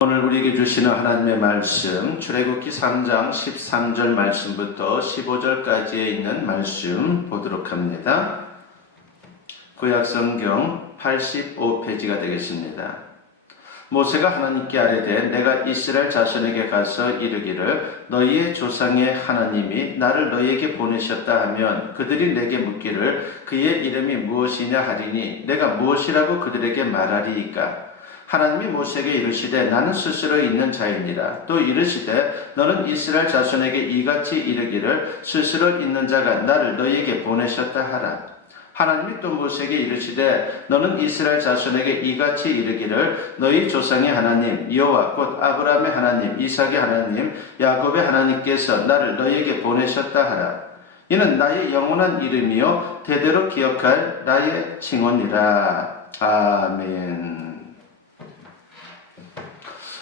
오늘 우리에게 주시는 하나님의 말씀, 출애굽기 3장 13절 말씀부터 15절까지에 있는 말씀 보도록 합니다. 구약성경 85페이지가 되겠습니다. 모세가 하나님께 아뢰되 내가 이스라엘 자손에게 가서 이르기를 너희의 조상의 하나님이 나를 너희에게 보내셨다 하면 그들이 내게 묻기를 그의 이름이 무엇이냐 하리니 내가 무엇이라고 그들에게 말하리이까. 하나님이 모세에게 이르시되 나는 스스로 있는 자이니라. 또 이르시되 너는 이스라엘 자손에게 이같이 이르기를 스스로 있는 자가 나를 너희에게 보내셨다 하라. 하나님이 또 모세에게 이르시되 너는 이스라엘 자손에게 이같이 이르기를 너희 조상의 하나님 여호와 곧 아브라함의 하나님 이삭의 하나님 야곱의 하나님께서 나를 너희에게 보내셨다 하라. 이는 나의 영원한 이름이요 대대로 기억할 나의 칭언이라. 아멘.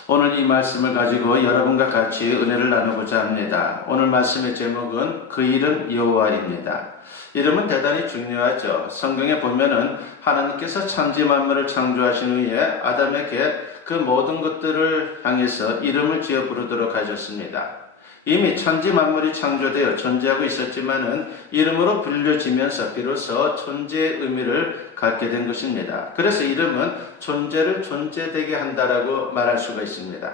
오늘 이 말씀을 가지고 여러분과 같이 은혜를 나누고자 합니다. 오늘 말씀의 제목은 그 이름 여호와입니다. 이름은 대단히 중요하죠. 성경에 보면은 하나님께서 천지 만물을 창조하신 후에 아담에게 그 모든 것들을 향해서 이름을 지어 부르도록 하셨습니다. 이미 천지 만물이 창조되어 존재하고 있었지만은 이름으로 불려지면서 비로소 존재의 의미를 갖게 된 것입니다. 그래서 이름은 존재를 존재되게 한다라고 말할 수가 있습니다.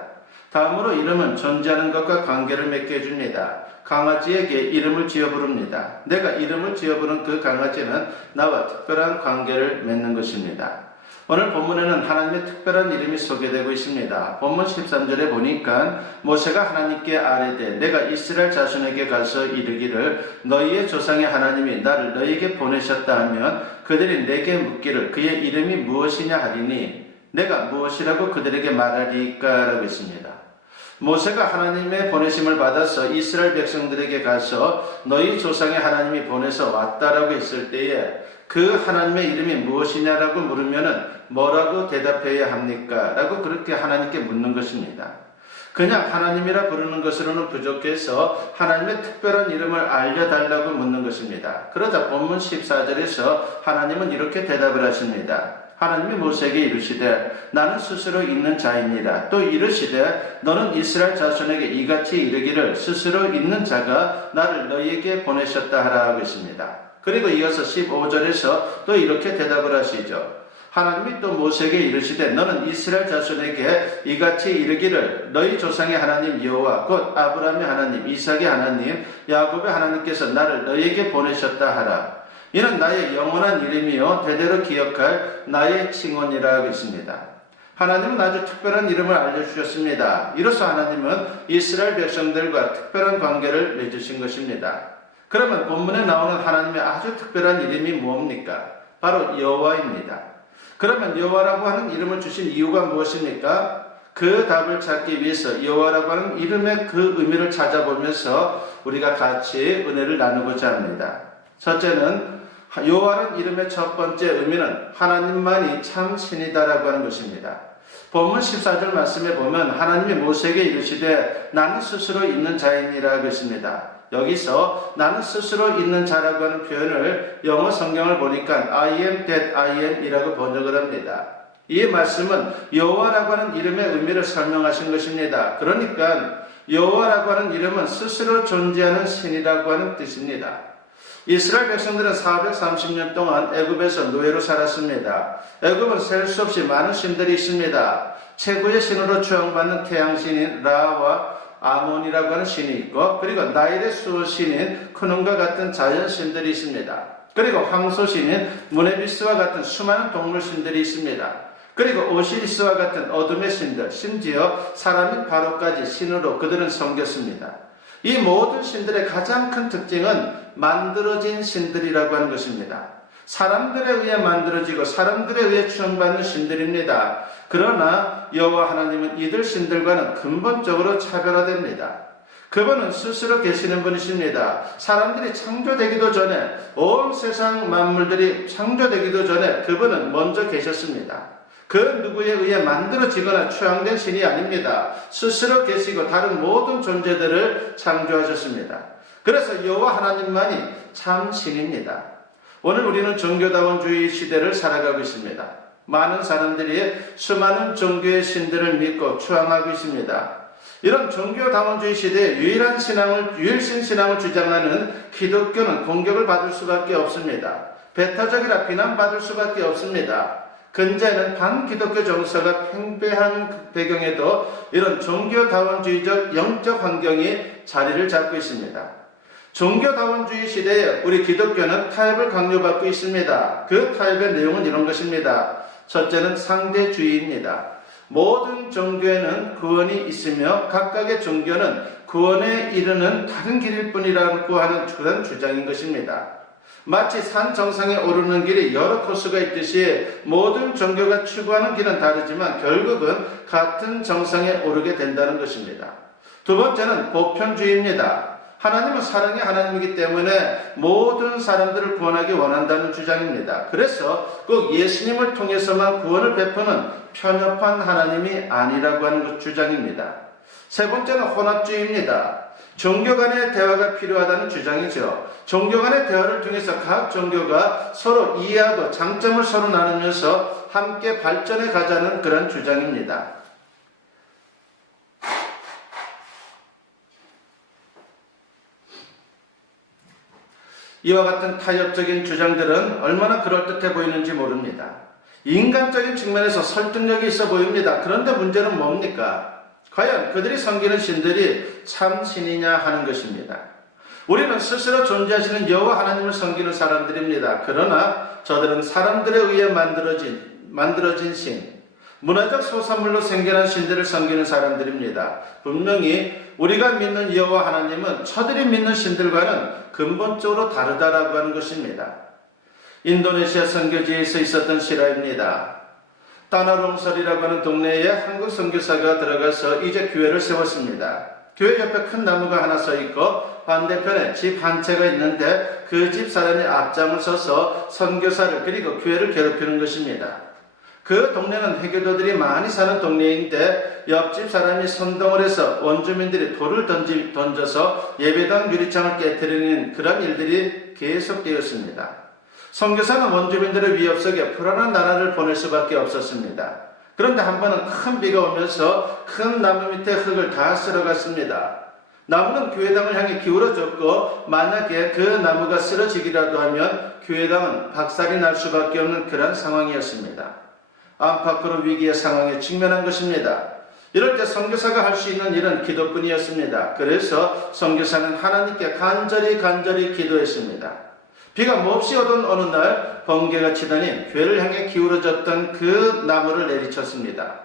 다음으로 이름은 존재하는 것과 관계를 맺게 해줍니다. 강아지에게 이름을 지어 부릅니다. 내가 이름을 지어 부른 그 강아지는 나와 특별한 관계를 맺는 것입니다. 오늘 본문에는 하나님의 특별한 이름이 소개되고 있습니다. 본문 13절에 보니까 모세가 하나님께 아뢰되 내가 이스라엘 자손에게 가서 이르기를 너희의 조상의 하나님이 나를 너희에게 보내셨다 하면 그들이 내게 묻기를 그의 이름이 무엇이냐 하리니 내가 무엇이라고 그들에게 말하리까 라고 했습니다. 모세가 하나님의 보내심을 받아서 이스라엘 백성들에게 가서 너희 조상의 하나님이 보내서 왔다라고 했을 때에 그 하나님의 이름이 무엇이냐라고 물으면은 뭐라고 대답해야 합니까? 라고 그렇게 하나님께 묻는 것입니다. 그냥 하나님이라 부르는 것으로는 부족해서 하나님의 특별한 이름을 알려달라고 묻는 것입니다. 그러자 본문 14절에서 하나님은 이렇게 대답을 하십니다. 하나님이 모세에게 이르시되 나는 스스로 있는 자이니라. 또 이르시되 너는 이스라엘 자손에게 이같이 이르기를 스스로 있는 자가 나를 너희에게 보내셨다 하라고 했습니다. 그리고 이어서 15절에서 또 이렇게 대답을 하시죠. 하나님이 또 모세에게 이르시되 너는 이스라엘 자손에게 이같이 이르기를 너희 조상의 하나님 여호와 곧 아브라함의 하나님 이삭의 하나님 야곱의 하나님께서 나를 너희에게 보내셨다 하라. 이는 나의 영원한 이름이요 대대로 기억할 나의 칭언이라 하겠습니다. 하나님은 아주 특별한 이름을 알려주셨습니다. 이로써 하나님은 이스라엘 백성들과 특별한 관계를 맺으신 것입니다. 그러면 본문에 나오는 하나님의 아주 특별한 이름이 뭡니까? 바로 여호와입니다. 그러면 여호와라고 하는 이름을 주신 이유가 무엇입니까? 그 답을 찾기 위해서 여호와라고 하는 이름의 그 의미를 찾아보면서 우리가 같이 은혜를 나누고자 합니다. 첫째는 여호와라는 이름의 첫 번째 의미는 하나님만이 참 신이다라고 하는 것입니다. 본문 14절 말씀에 보면 하나님이 모세에게 이르시되 나는 스스로 있는 자이니라 그랬습니다. 여기서 나는 스스로 있는 자라고 하는 표현을 영어 성경을 보니까 I am that I am 이라고 번역을 합니다. 이 말씀은 여호와라고 하는 이름의 의미를 설명하신 것입니다. 그러니까 여호와라고 하는 이름은 스스로 존재하는 신이라고 하는 뜻입니다. 이스라엘 백성들은 430년 동안 애굽에서 노예로 살았습니다. 애굽은 셀 수 없이 많은 신들이 있습니다. 최고의 신으로 추앙받는 태양신인 라와 아몬이라고 하는 신이 있고 그리고 나일의 수호신인 크눈과 같은 자연신들이 있습니다. 그리고 황소신인 무네비스와 같은 수많은 동물신들이 있습니다. 그리고 오시리스와 같은 어둠의 신들, 심지어 사람인 바로까지 신으로 그들은 섬겼습니다. 이 모든 신들의 가장 큰 특징은 만들어진 신들이라고 하는 것입니다. 사람들에 의해 만들어지고 사람들에 의해 추앙받는 신들입니다. 그러나 여호와 하나님은 이들 신들과는 근본적으로 차별화됩니다. 그분은 스스로 계시는 분이십니다. 사람들이 창조되기도 전에 온 세상 만물들이 창조되기도 전에 그분은 먼저 계셨습니다. 그 누구에 의해 만들어지거나 추앙된 신이 아닙니다. 스스로 계시고 다른 모든 존재들을 창조하셨습니다. 그래서 여호와 하나님만이 참 신입니다. 오늘 우리는 정교다원주의 시대를 살아가고 있습니다. 많은 사람들이 수많은 종교의 신들을 믿고 추앙하고 있습니다. 이런 종교다원주의 시대에 유일신 신앙을 주장하는 기독교는 공격을 받을 수밖에 없습니다. 배타적이라 비난받을 수밖에 없습니다. 근자에는 반기독교 정서가 팽배한 배경에도 이런 종교다원주의적 영적 환경이 자리를 잡고 있습니다. 종교다원주의 시대에 우리 기독교는 타협을 강요받고 있습니다. 그 타협의 내용은 이런 것입니다. 첫째는 상대주의입니다. 모든 종교에는 구원이 있으며 각각의 종교는 구원에 이르는 다른 길일 뿐이라고 하는 그런 주장인 것입니다. 마치 산 정상에 오르는 길이 여러 코스가 있듯이 모든 종교가 추구하는 길은 다르지만 결국은 같은 정상에 오르게 된다는 것입니다. 두 번째는 보편주의입니다. 하나님은 사랑의 하나님이기 때문에 모든 사람들을 구원하기 원한다는 주장입니다. 그래서 꼭 예수님을 통해서만 구원을 베푸는 편협한 하나님이 아니라고 하는 주장입니다. 세 번째는 혼합주의입니다. 종교 간의 대화가 필요하다는 주장이죠. 종교 간의 대화를 통해서 각 종교가 서로 이해하고 장점을 서로 나누면서 함께 발전해 가자는 그런 주장입니다. 이와 같은 타협적인 주장들은 얼마나 그럴듯해 보이는지 모릅니다. 인간적인 측면에서 설득력이 있어 보입니다. 그런데 문제는 뭡니까? 과연 그들이 섬기는 신들이 참 신이냐 하는 것입니다. 우리는 스스로 존재하시는 여호와 하나님을 섬기는 사람들입니다. 그러나 저들은 사람들에 의해 만들어진 신, 문화적 소산물로 생겨난 신들을 섬기는 사람들입니다. 분명히 우리가 믿는 여호와 하나님은 저들이 믿는 신들과는 근본적으로 다르다라고 하는 것입니다. 인도네시아 선교지에서 있었던 실화입니다. 따나롱설이라고 하는 동네에 한국 선교사가 들어가서 이제 교회를 세웠습니다. 교회 옆에 큰 나무가 하나 서 있고 반대편에 집 한 채가 있는데 그 집 사람이 앞장을 서서 선교사를 그리고 교회를 괴롭히는 것입니다. 그 동네는 회교도들이 많이 사는 동네인데 옆집 사람이 선동을 해서 원주민들이 돌을 던져서 예배당 유리창을 깨뜨리는 그런 일들이 계속되었습니다. 선교사는 원주민들의 위협 속에 불안한 나라를 보낼 수밖에 없었습니다. 그런데 한 번은 큰 비가 오면서 큰 나무 밑에 흙을 다 쓸어갔습니다. 나무는 교회당을 향해 기울어졌고 만약에 그 나무가 쓰러지기라도 하면 교회당은 박살이 날 수밖에 없는 그런 상황이었습니다. 안팎으로 위기의 상황에 직면한 것입니다. 이럴 때 선교사가 할 수 있는 일은 기도뿐이었습니다. 그래서 선교사는 하나님께 간절히 기도했습니다. 비가 몹시 오던 어느 날 번개가 치더니 교회를 향해 기울어졌던 그 나무를 내리쳤습니다.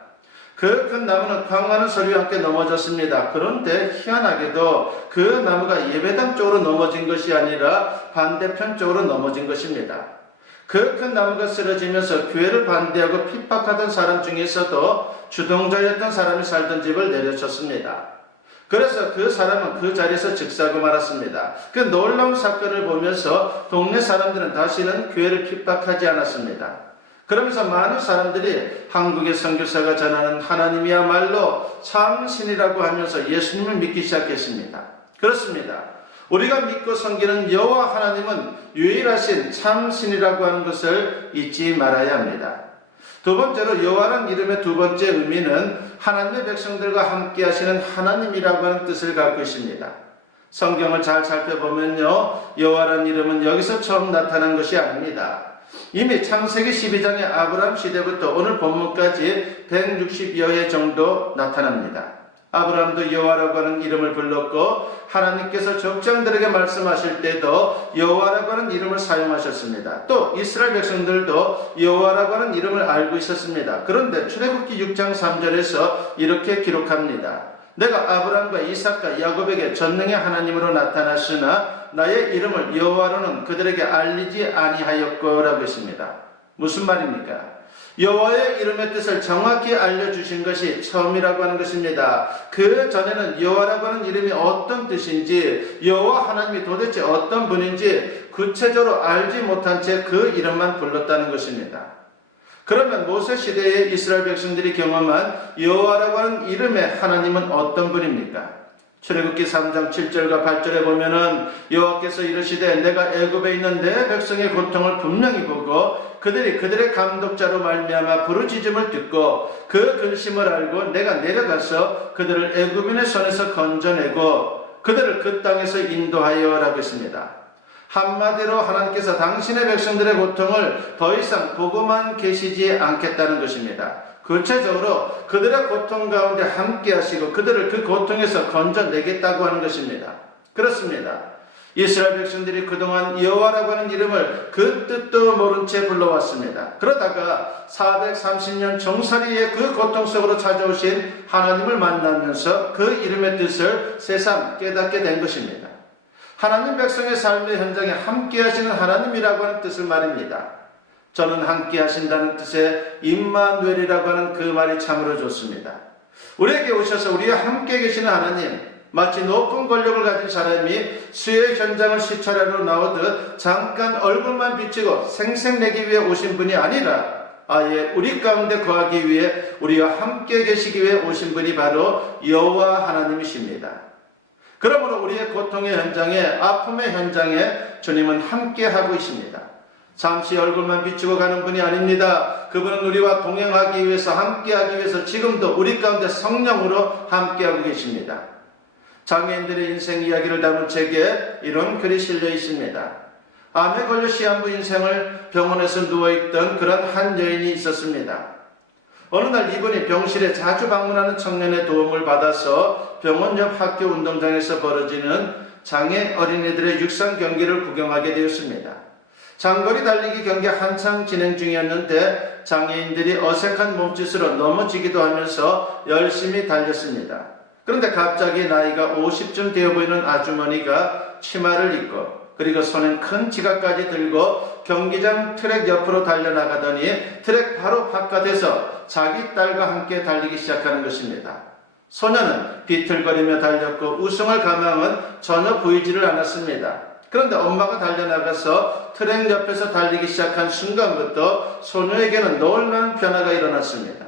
그 큰 나무는 광활한 서리와 함께 넘어졌습니다. 그런데 희한하게도 그 나무가 예배당 쪽으로 넘어진 것이 아니라 반대편 쪽으로 넘어진 것입니다. 그 큰 나무가 쓰러지면서 교회를 반대하고 핍박하던 사람 중에서도 주동자였던 사람이 살던 집을 내려쳤습니다. 그래서 그 사람은 그 자리에서 즉사하고 말았습니다. 그 놀라운 사건을 보면서 동네 사람들은 다시는 교회를 핍박하지 않았습니다. 그러면서 많은 사람들이 한국의 선교사가 전하는 하나님이야말로 참 신이라고 하면서 예수님을 믿기 시작했습니다. 그렇습니다. 우리가 믿고 섬기는 여호와 하나님은 유일하신 참 신이라고 하는 것을 잊지 말아야 합니다. 두 번째로 여호와라는 이름의 두 번째 의미는 하나님의 백성들과 함께 하시는 하나님이라고 하는 뜻을 갖고 있습니다. 성경을 잘 살펴보면요, 여호와라는 이름은 여기서 처음 나타난 것이 아닙니다. 이미 창세기 12장의 아브라함 시대부터 오늘 본문까지 160여 회 정도 나타납니다. 아브라함도 여호와라고 하는 이름을 불렀고 하나님께서 족장들에게 말씀하실 때도 여호와라고 하는 이름을 사용하셨습니다. 또 이스라엘 백성들도 여호와라고 하는 이름을 알고 있었습니다. 그런데 출애굽기 6장 3절에서 이렇게 기록합니다. 내가 아브라함과 이삭과 야곱에게 전능의 하나님으로 나타났으나 나의 이름을 여호와로는 그들에게 알리지 아니하였고라고 했습니다. 무슨 말입니까? 여호와의 이름의 뜻을 정확히 알려주신 것이 처음이라고 하는 것입니다. 그 전에는 여호와라고 하는 이름이 어떤 뜻인지, 여호와 하나님이 도대체 어떤 분인지 구체적으로 알지 못한 채 그 이름만 불렀다는 것입니다. 그러면 모세 시대의 이스라엘 백성들이 경험한 여호와라고 하는 이름의 하나님은 어떤 분입니까? 출애굽기 3장 7절과 8절에 보면은 여호와께서 이르시되 내가 애굽에 있는 내 백성의 고통을 분명히 보고 그들의 감독자로 말미암아 부르짖음을 듣고 그 근심을 알고 내가 내려가서 그들을 애굽인의 손에서 건져내고 그들을 그 땅에서 인도하여 라고 했습니다. 한마디로 하나님께서 당신의 백성들의 고통을 더 이상 보고만 계시지 않겠다는 것입니다. 구체적으로 그들의 고통 가운데 함께 하시고 그들을 그 고통에서 건져내겠다고 하는 것입니다. 그렇습니다. 이스라엘 백성들이 그동안 여호와라고 하는 이름을 그 뜻도 모른 채 불러왔습니다. 그러다가 430년 정살이의 그 고통 속으로 찾아오신 하나님을 만나면서 그 이름의 뜻을 새삼 깨닫게 된 것입니다. 하나님 백성의 삶의 현장에 함께 하시는 하나님이라고 하는 뜻을 말입니다. 저는 함께 하신다는 뜻의 임마누엘이라고 하는 그 말이 참으로 좋습니다. 우리에게 오셔서 우리와 함께 계시는 하나님, 마치 높은 권력을 가진 사람이 수의 현장을 시찰하러 나오듯 잠깐 얼굴만 비치고 생색내기 위해 오신 분이 아니라 아예 우리 가운데 거하기 위해 우리와 함께 계시기 위해 오신 분이 바로 여호와 하나님이십니다. 그러므로 우리의 고통의 현장에, 아픔의 현장에 주님은 함께 하고 있습니다. 잠시 얼굴만 비추고 가는 분이 아닙니다. 그분은 우리와 동행하기 위해서, 함께하기 위해서 지금도 우리 가운데 성령으로 함께하고 계십니다. 장애인들의 인생 이야기를 담은 책에 이런 글이 실려 있습니다. 암에 걸려 시한부 인생을 병원에서 누워있던 그런 한 여인이 있었습니다. 어느 날 이분이 병실에 자주 방문하는 청년의 도움을 받아서 병원 옆 학교 운동장에서 벌어지는 장애 어린이들의 육상 경기를 구경하게 되었습니다. 장거리 달리기 경기 한창 진행 중이었는데 장애인들이 어색한 몸짓으로 넘어지기도 하면서 열심히 달렸습니다. 그런데 갑자기 나이가 50쯤 되어 보이는 아주머니가 치마를 입고 그리고 손엔 큰 지갑까지 들고 경기장 트랙 옆으로 달려나가더니 트랙 바로 바깥에서 자기 딸과 함께 달리기 시작하는 것입니다. 소녀는 비틀거리며 달렸고 우승할 가망은 전혀 보이지를 않았습니다. 그런데 엄마가 달려나가서 트랙 옆에서 달리기 시작한 순간부터 소녀에게는 놀라운 변화가 일어났습니다.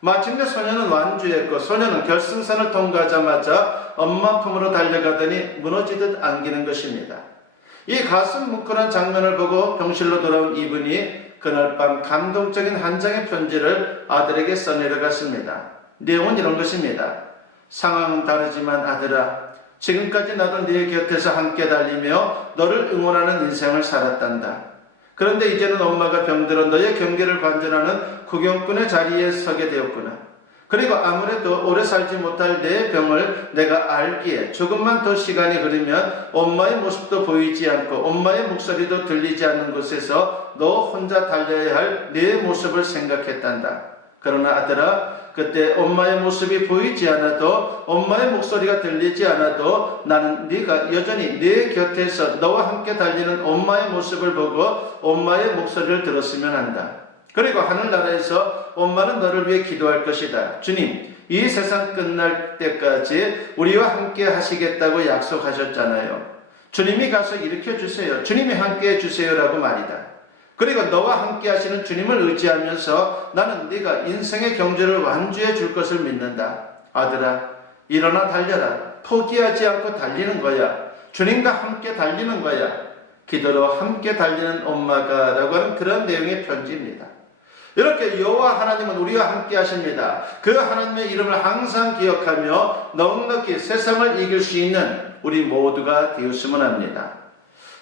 마침내 소녀는 완주했고 소녀는 결승선을 통과하자마자 엄마 품으로 달려가더니 무너지듯 안기는 것입니다. 이 가슴 뭉클한 장면을 보고 병실로 돌아온 이분이 그날 밤 감동적인 한 장의 편지를 아들에게 써내려갔습니다. 내용은 이런 것입니다. 상황은 다르지만 아들아, 지금까지 나도 네 곁에서 함께 달리며 너를 응원하는 인생을 살았단다. 그런데 이제는 엄마가 병들어 너의 경기를 관전하는 구경꾼의 자리에 서게 되었구나. 그리고 아무래도 오래 살지 못할 내 병을 내가 알기에 조금만 더 시간이 흐르면 엄마의 모습도 보이지 않고 엄마의 목소리도 들리지 않는 곳에서 너 혼자 달려야 할 내 모습을 생각했단다. 그러나 아들아, 그때 엄마의 모습이 보이지 않아도 엄마의 목소리가 들리지 않아도 나는 네가 여전히 내 곁에서 너와 함께 달리는 엄마의 모습을 보고 엄마의 목소리를 들었으면 한다. 그리고 하늘나라에서 엄마는 너를 위해 기도할 것이다. 주님, 이 세상 끝날 때까지 우리와 함께 하시겠다고 약속하셨잖아요. 주님이 가서 일으켜 주세요. 주님이 함께 해주세요라고 말이다. 그리고 너와 함께 하시는 주님을 의지하면서 나는 네가 인생의 경주를 완주해 줄 것을 믿는다. 아들아, 일어나 달려라. 포기하지 않고 달리는 거야. 주님과 함께 달리는 거야. 기도로 함께 달리는 엄마가 라고 하는 그런 내용의 편지입니다. 이렇게 여호와 하나님은 우리와 함께 하십니다. 그 하나님의 이름을 항상 기억하며 넉넉히 세상을 이길 수 있는 우리 모두가 되었으면 합니다.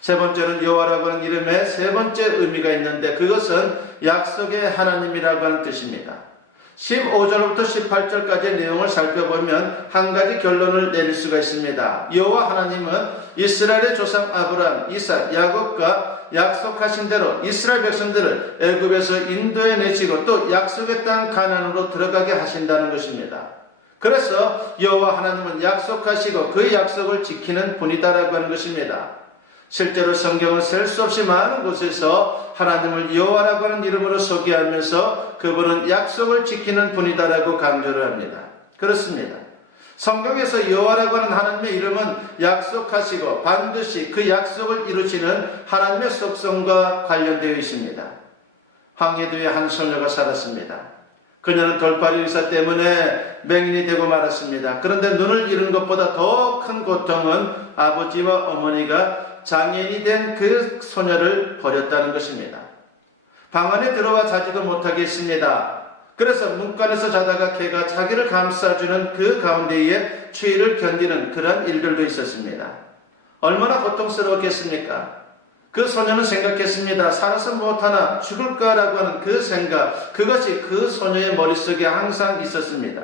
세 번째는 여호와라고 하는 이름에 세 번째 의미가 있는데 그것은 약속의 하나님이라고 하는 뜻입니다. 15절부터 18절까지의 내용을 살펴보면 한 가지 결론을 내릴 수가 있습니다. 여호와 하나님은 이스라엘의 조상 아브라함, 이삭, 야곱과 약속하신 대로 이스라엘 백성들을 애굽에서 인도해 내시고 또 약속의 땅 가나안으로 들어가게 하신다는 것입니다. 그래서 여호와 하나님은 약속하시고 그 약속을 지키는 분이다라고 하는 것입니다. 실제로 성경은 셀 수 없이 많은 곳에서 하나님을 여호와라고 하는 이름으로 소개하면서 그분은 약속을 지키는 분이다라고 강조를 합니다. 그렇습니다. 성경에서 여호와라고 하는 하나님의 이름은 약속하시고 반드시 그 약속을 이루시는 하나님의 속성과 관련되어 있습니다. 황해도에 한 소녀가 살았습니다. 그녀는 돌팔이 의사 때문에 맹인이 되고 말았습니다. 그런데 눈을 잃은 것보다 더 큰 고통은 아버지와 어머니가 장애인이 된 그 소녀를 버렸다는 것입니다. 방 안에 들어와 자지도 못하게 했습니다. 그래서 문간에서 자다가 개가 자기를 감싸주는 그 가운데에 추위를 견디는 그런 일들도 있었습니다. 얼마나 고통스러웠겠습니까? 그 소녀는 생각했습니다. 살아서 못하나 죽을까라고 하는 그 생각, 그것이 그 소녀의 머릿속에 항상 있었습니다.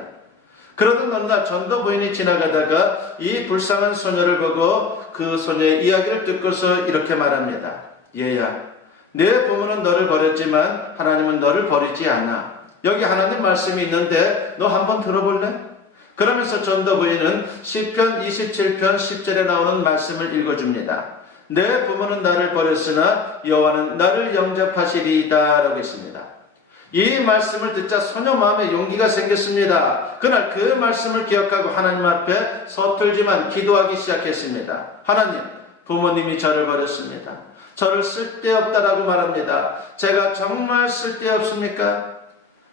그러던 어느 날 전도 부인이 지나가다가 이 불쌍한 소녀를 보고 그 소녀의 이야기를 듣고서 이렇게 말합니다. 얘야, 내 부모는 너를 버렸지만 하나님은 너를 버리지 않아. 여기 하나님 말씀이 있는데 너 한번 들어볼래? 그러면서 전도 부인은 시편 27편 10절에 나오는 말씀을 읽어줍니다. 내 부모는 나를 버렸으나 여호와는 나를 영접하시리이다 라고 했습니다. 이 말씀을 듣자 소녀 마음에 용기가 생겼습니다. 그날 그 말씀을 기억하고 하나님 앞에 서툴지만 기도하기 시작했습니다. 하나님, 부모님이 저를 버렸습니다. 저를 쓸데없다라고 말합니다. 제가 정말 쓸데없습니까?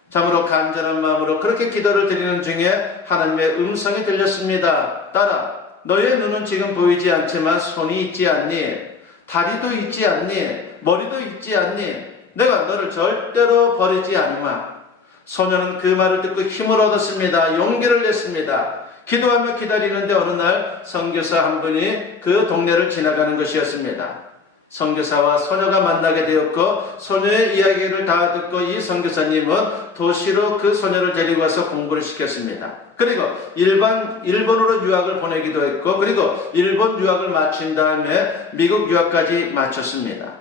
참으로 간절한 마음으로 그렇게 기도를 드리는 중에 하나님의 음성이 들렸습니다. 딸아, 너의 눈은 지금 보이지 않지만 손이 있지 않니? 다리도 있지 않니? 머리도 있지 않니? 내가 너를 절대로 버리지 않으마. 소녀는 그 말을 듣고 힘을 얻었습니다. 용기를 냈습니다. 기도하며 기다리는데 어느 날 선교사 한 분이 그 동네를 지나가는 것이었습니다. 선교사와 소녀가 만나게 되었고 소녀의 이야기를 다 듣고 이 선교사님은 도시로 그 소녀를 데리고 와서 공부를 시켰습니다. 그리고 일본으로 유학을 보내기도 했고 그리고 일본 유학을 마친 다음에 미국 유학까지 마쳤습니다.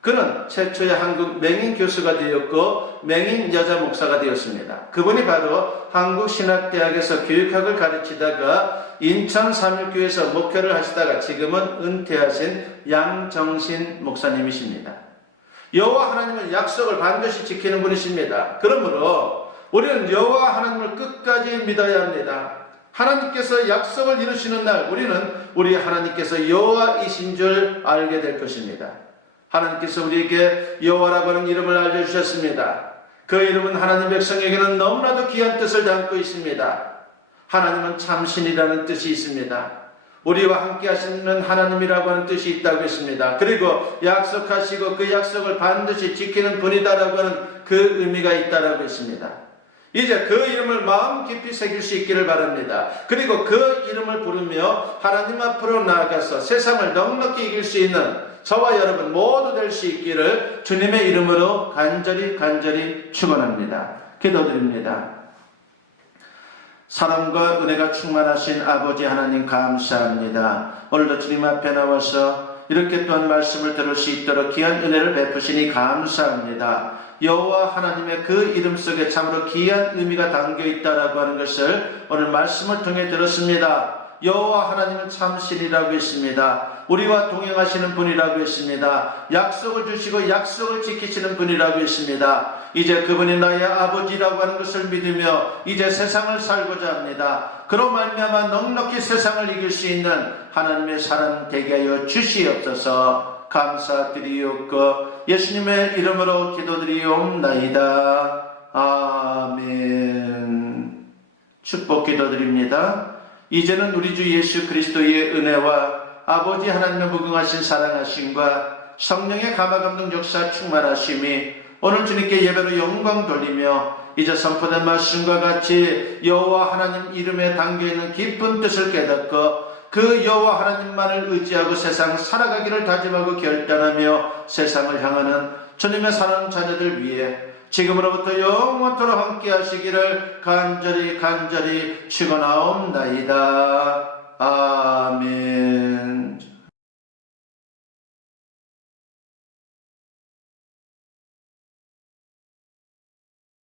그는 최초의 한국 맹인 교수가 되었고 맹인 여자 목사가 되었습니다. 그분이 바로 한국신학대학에서 교육학을 가르치다가 인천 삼일교에서 목회를 하시다가 지금은 은퇴하신 양정신 목사님이십니다. 여호와 하나님은 약속을 반드시 지키는 분이십니다. 그러므로 우리는 여호와 하나님을 끝까지 믿어야 합니다. 하나님께서 약속을 이루시는 날 우리는 우리 하나님께서 여호와이신 줄 알게 될 것입니다. 하나님께서 우리에게 여호와라고 하는 이름을 알려주셨습니다. 그 이름은 하나님 백성에게는 너무나도 귀한 뜻을 담고 있습니다. 하나님은 참신이라는 뜻이 있습니다. 우리와 함께 하시는 하나님이라고 하는 뜻이 있다고 했습니다. 그리고 약속하시고 그 약속을 반드시 지키는 분이다라고 하는 그 의미가 있다라고 했습니다. 이제 그 이름을 마음 깊이 새길 수 있기를 바랍니다. 그리고 그 이름을 부르며 하나님 앞으로 나아가서 세상을 넉넉히 이길 수 있는 저와 여러분 모두 될 수 있기를 주님의 이름으로 간절히 축원합니다. 기도드립니다. 사랑과 은혜가 충만하신 아버지 하나님 감사합니다. 오늘도 주님 앞에 나와서 이렇게 또한 말씀을 들을 수 있도록 귀한 은혜를 베푸시니 감사합니다. 여호와 하나님의 그 이름 속에 참으로 귀한 의미가 담겨 있다라고 하는 것을 오늘 말씀을 통해 들었습니다. 여호와 하나님은 참신이라고 했습니다. 우리와 동행하시는 분이라고 했습니다. 약속을 주시고 약속을 지키시는 분이라고 했습니다. 이제 그분이 나의 아버지라고 하는 것을 믿으며 이제 세상을 살고자 합니다. 그로 말미암아 넉넉히 세상을 이길 수 있는 하나님의 사람 되게 하여 주시옵소서. 감사드리옵고 예수님의 이름으로 기도드리옵나이다. 아멘. 축복 기도드립니다. 이제는 우리 주 예수 그리스도의 은혜와 아버지 하나님의 무궁하신 사랑하심과 성령의 감화감동 역사 충만하심이 오늘 주님께 예배로 영광 돌리며 이제 선포된 말씀과 같이 여호와 하나님 이름에 담겨있는 깊은 뜻을 깨닫고 그 여호와 하나님만을 의지하고 세상 살아가기를 다짐하고 결단하며 세상을 향하는 주님의 사랑하는 자녀들 위해 지금으로부터 영원토록 함께 하시기를 간절히 축원하옵나이다. 아멘.